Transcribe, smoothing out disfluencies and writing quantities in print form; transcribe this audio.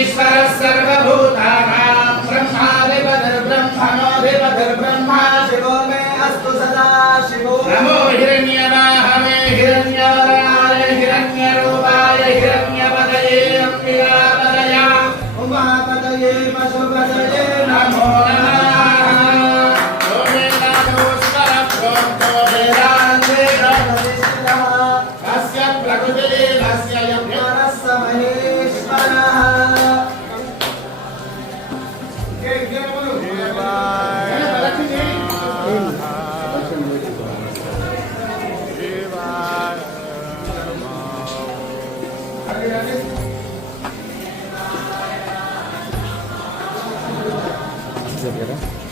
ईश्वरः सर्वभूतानां ब्रह्माधिपतिर्ब्रह्मणोऽधिपतिर्ब्रह्मा शिवो मे अस्तु सदा शिवो नमो हिरण्यवाहवे हिरण्यवराय हिरण्यरूपाय हिरण्यपतये अम्बिकापतय उमापतये पशुपतये नमो Gracias.